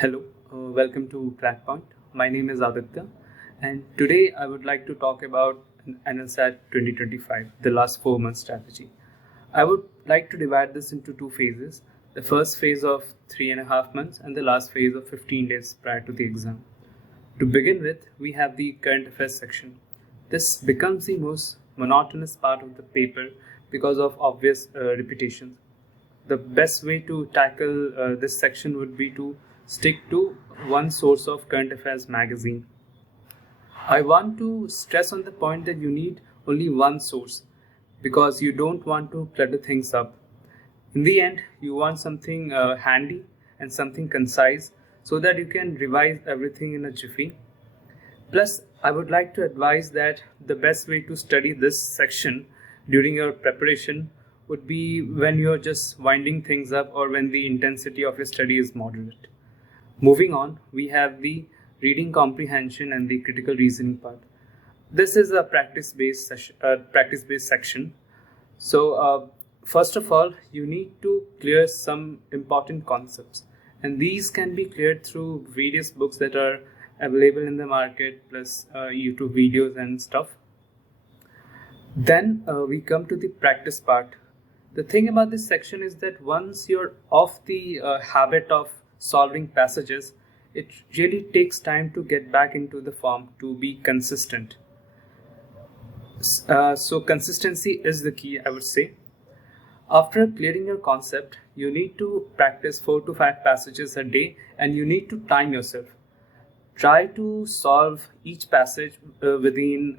Hello, welcome to CLATPOINT. My name is Aditya, and today I would like to talk about NLSAT 2025, the last 4 month strategy. I would like to divide this into two phases, the first phase of 3.5 months and the last phase of 15 days prior to the exam. To begin with, we have the current affairs section. This becomes the most monotonous part of the paper because of obvious repetitions. The best way to tackle this section would be to stick to one source of current affairs magazine. I want to stress on the point that you need only one source because you don't want to clutter things up. In the end, you want something handy and something concise so that you can revise everything in a jiffy. Plus, I would like to advise that the best way to study this section during your preparation would be when you're just winding things up or when the intensity of your study is moderate. Moving on, we have the reading comprehension and the critical reasoning part. This is a practice-based section. So, first of all, you need to clear some important concepts, and these can be cleared through various books that are available in the market, plus YouTube videos and stuff. Then we come to the practice part. The thing about this section is that once you're off the habit of solving passages, it really takes time to get back into the form to be consistent. So consistency is the key, I would say. After clearing your concept, you need to practice 4 to 5 passages a day and you need to time yourself. Try to solve each passage within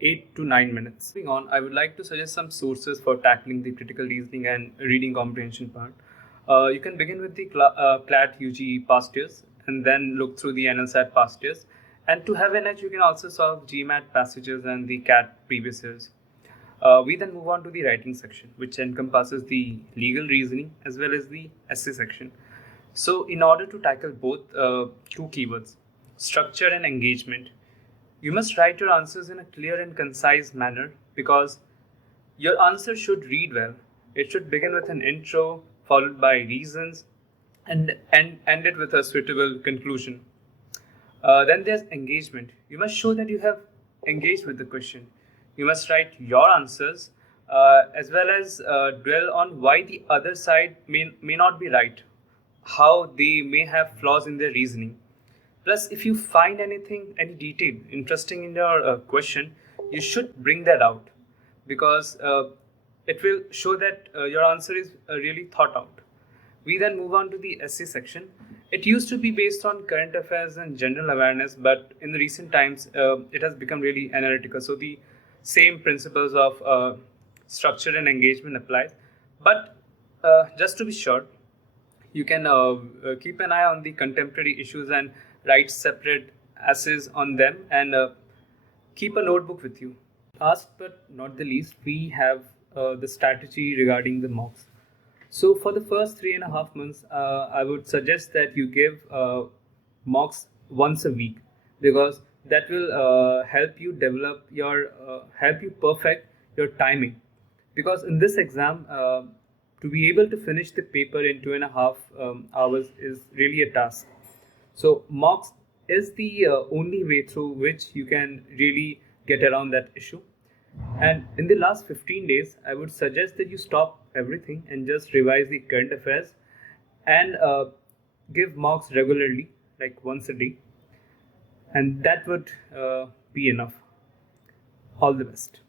8 to 9 minutes. Moving on, I would like to suggest some sources for tackling the critical reasoning and reading comprehension part. You can begin with the CLAT UG past years and then look through the NLSAT past years. And to have an edge, you can also solve GMAT passages and the CAT previous years. We then move on to the writing section, which encompasses the legal reasoning as well as the essay section. So in order to tackle both, two keywords, structure and engagement, you must write your answers in a clear and concise manner because your answer should read well. It should begin with an intro, followed by reasons, and end it with a suitable conclusion. Then there's engagement. You must show that you have engaged with the question. You must write your answers as well as dwell on why the other side may not be right, how they may have flaws in their reasoning. Plus, if you find any detail interesting in your question, you should bring that out because it will show that your answer is really thought out. We then move on to the essay section. It used to be based on current affairs and general awareness, but in the recent times, it has become really analytical. So the same principles of structure and engagement applies. But just to be sure, you can keep an eye on the contemporary issues and write separate essays on them and keep a notebook with you. Last but not the least, we have the strategy regarding the mocks. So for the first 3.5 months, I would suggest that you give mocks once a week because that will help you help you perfect your timing. Because in this exam, to be able to finish the paper in 2.5 hours is really a task. So mocks is the only way through which you can really get around that issue. And in the last 15 days, I would suggest that you stop everything and just revise the current affairs and give mocks regularly, like once a day. And that would be enough. All the best.